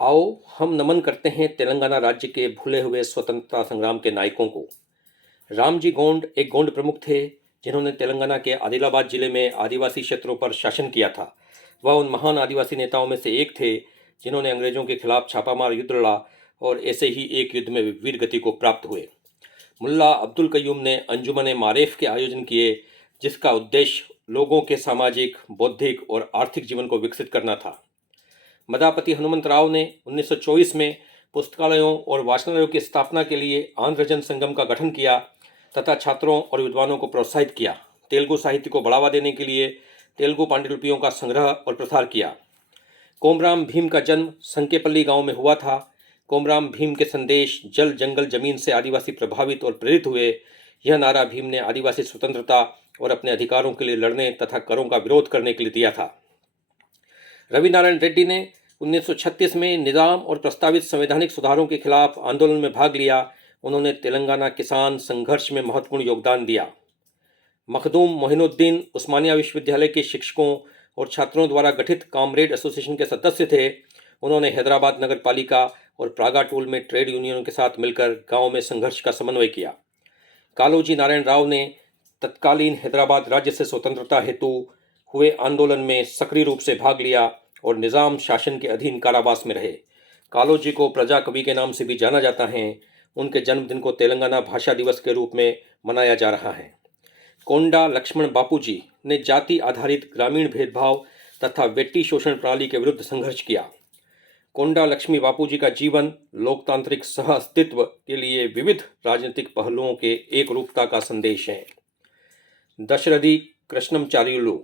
आओ हम नमन करते हैं तेलंगाना राज्य के भूले हुए स्वतंत्रता संग्राम के नायकों को। रामजी गोंड एक गोंड प्रमुख थे जिन्होंने तेलंगाना के आदिलाबाद जिले में आदिवासी क्षेत्रों पर शासन किया था। वह उन महान आदिवासी नेताओं में से एक थे जिन्होंने अंग्रेजों के खिलाफ छापामार युद्ध लड़ा और ऐसे ही एक युद्ध में वीर गति को प्राप्त हुए। मुल्ला अब्दुल कयूम ने अंजुमन मारेफ के आयोजन किए जिसका उद्देश्य लोगों के सामाजिक, बौद्धिक और आर्थिक जीवन को विकसित करना था। मदापति हनुमंतराव ने 1924 में पुस्तकालयों और वाचनालयों की स्थापना के लिए आंध्र जन संगम का गठन किया तथा छात्रों और विद्वानों को प्रोत्साहित किया। तेलुगु साहित्य को बढ़ावा देने के लिए तेलुगु पांडुलिपियों का संग्रह और प्रसार किया। कोमराम भीम का जन्म संकेपल्ली गांव में हुआ था। कोमराम भीम के संदेश जल, जंगल, जमीन से आदिवासी प्रभावित और प्रेरित हुए। यह नारा भीम ने आदिवासी स्वतंत्रता और अपने अधिकारों के लिए लड़ने तथा करों का विरोध करने के लिए दिया था। रवि नारायण रेड्डी ने 1936 में निज़ाम और प्रस्तावित संवैधानिक सुधारों के खिलाफ आंदोलन में भाग लिया। उन्होंने तेलंगाना किसान संघर्ष में महत्वपूर्ण योगदान दिया। मखदूम मोहिनुद्दीन उस्मानिया विश्वविद्यालय के शिक्षकों और छात्रों द्वारा गठित कॉमरेड एसोसिएशन के सदस्य थे। उन्होंने हैदराबाद नगर पालिका और प्रागाटोल में ट्रेड यूनियनों के साथ मिलकर गांव में संघर्ष का समन्वय किया। कालोजी नारायण राव ने तत्कालीन हैदराबाद राज्य से स्वतंत्रता हेतु हुए आंदोलन में सक्रिय रूप से भाग लिया और निज़ाम शासन के अधीन कारावास में रहे। कालोजी को प्रजा कवि के नाम से भी जाना जाता है। उनके जन्मदिन को तेलंगाना भाषा दिवस के रूप में मनाया जा रहा है। कोंडा लक्ष्मण बापूजी ने जाति आधारित ग्रामीण भेदभाव तथा वेट्टी शोषण प्रणाली के विरुद्ध संघर्ष किया। कोंडा लक्ष्मी बापूजी का जीवन लोकतांत्रिक सह अस्तित्व के लिए विविध राजनीतिक पहलुओं के एक रूपता का संदेश है। दशरथी कृष्णमचार्युलु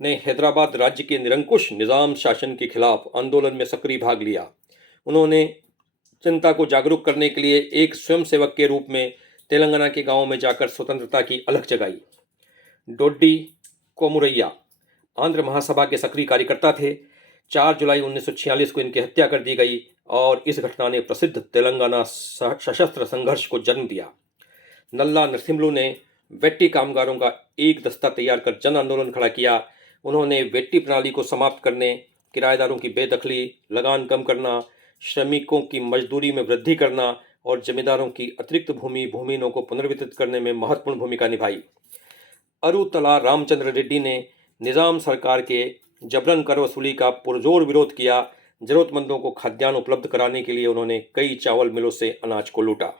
ने हैदराबाद राज्य के निरंकुश निज़ाम शासन के खिलाफ आंदोलन में सक्रिय भाग लिया। उन्होंने जनता को जागरूक करने के लिए एक स्वयंसेवक के रूप में तेलंगाना के गांवों में जाकर स्वतंत्रता की अलख जगाई। डोड्डी कोमुरैया आंध्र महासभा के सक्रिय कार्यकर्ता थे। 4 जुलाई 1946 को इनकी हत्या कर दी गई और इस घटना ने प्रसिद्ध तेलंगाना सशस्त्र संघर्ष को जन्म दिया। नल्ला नरसिम्हलु ने वेट्टी कामगारों का एक दस्ता तैयार कर जन आंदोलन खड़ा किया। उन्होंने वेट्टी प्रणाली को समाप्त करने, किराएदारों की बेदखली, लगान कम करना, श्रमिकों की मजदूरी में वृद्धि करना और जमींदारों की अतिरिक्त भूमिहीनों को पुनर्वितरित करने में महत्वपूर्ण भूमिका निभाई। अरुतला रामचंद्र रेड्डी ने निज़ाम सरकार के जबरन कर वसूली का पुरजोर विरोध किया। जरूरतमंदों को खाद्यान्न उपलब्ध कराने के लिए उन्होंने कई चावल मिलों से अनाज को लूटा।